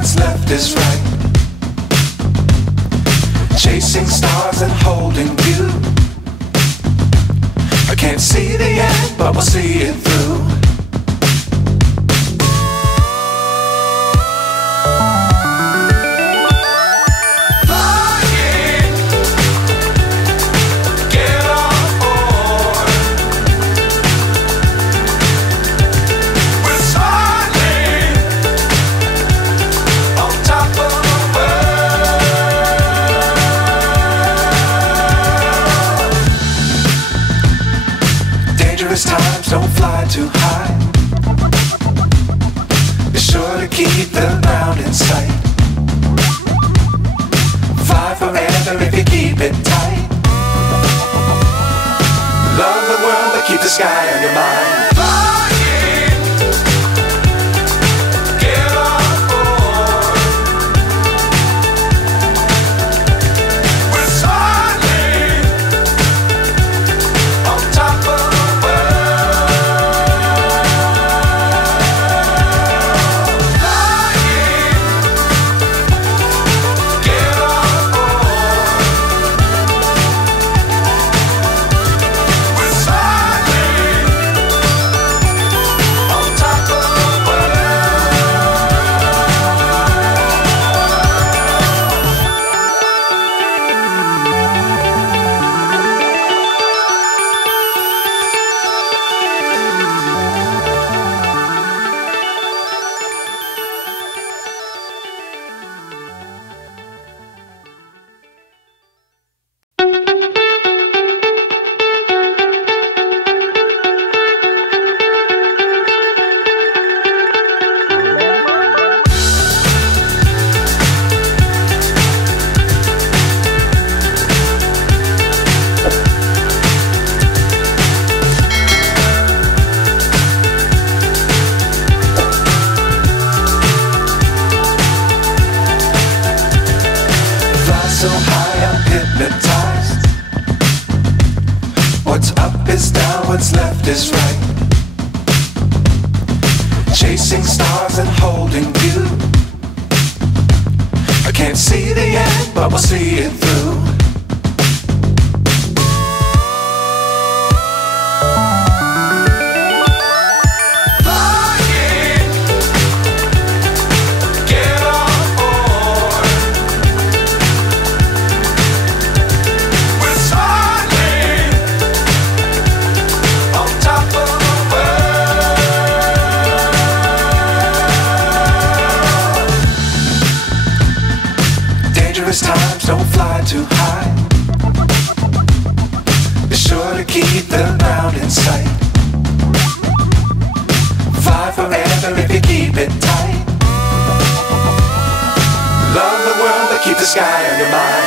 what's left is right. Chasing stars and holding you. I can't see the end, but we'll see it through. Times don't fly too high. Be sure to keep the ground in sight. Fly forever if you keep it tight. Love the world but keep the sky on your mind. What's left is right. Chasing stars and holding you. I can't see the end, but we'll see it through. Times don't fly too high. Be sure to keep the ground in sight. Fly forever if you keep it tight. Love the world but keep the sky on your mind.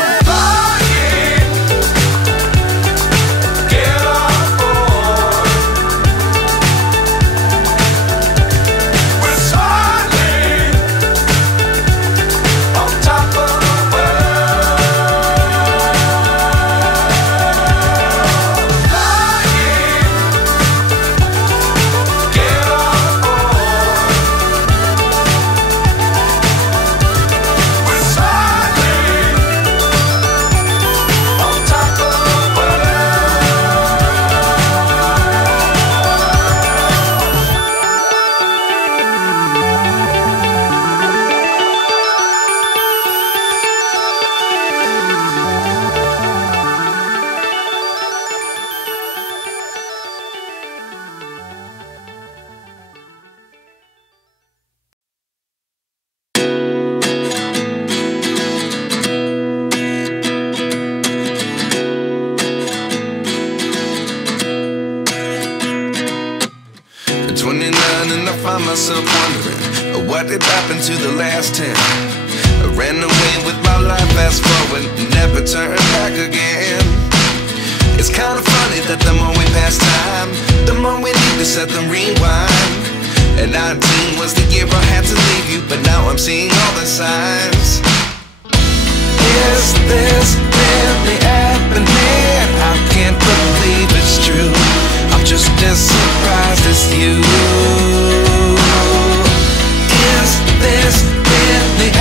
Myself wondering what did happen to the last 10. I ran away with my life, fast forward, never turn back again. It's kind of funny that the more we pass time, the more we need to set them rewind. And 19 was the year I had to leave you, but now I'm seeing all the signs. Is this really happening? I can't believe it's true. I'm just as surprised as you. Is this really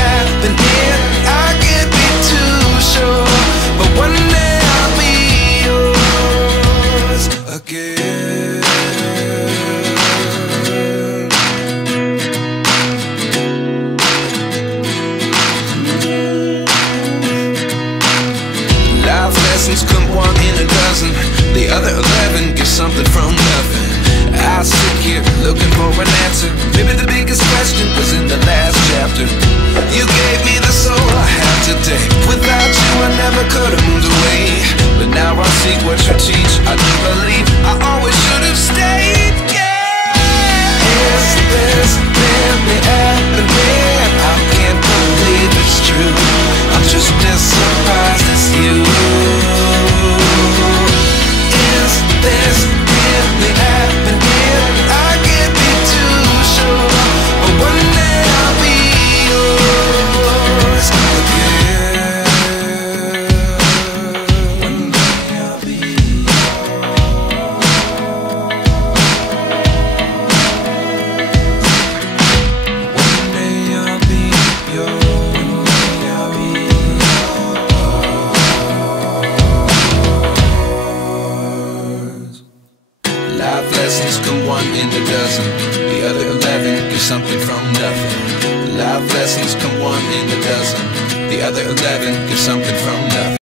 answer. Maybe the biggest question was in the last chapter. You gave me the soul I have today. Without you I never could have moved away. But now I see what you teach. I do believe I always should have stayed. Yeah. Is this really happening? I can't believe it's true. I'm just as surprised as you. Is this really happening? I can't be too sure, but one day I'll be yours again. One day I'll be One day I'll be yours. Life lessons come one in a dozen. The other 11 get something from nothing. Life lessons come one in a dozen. The other 11 get something from nothing.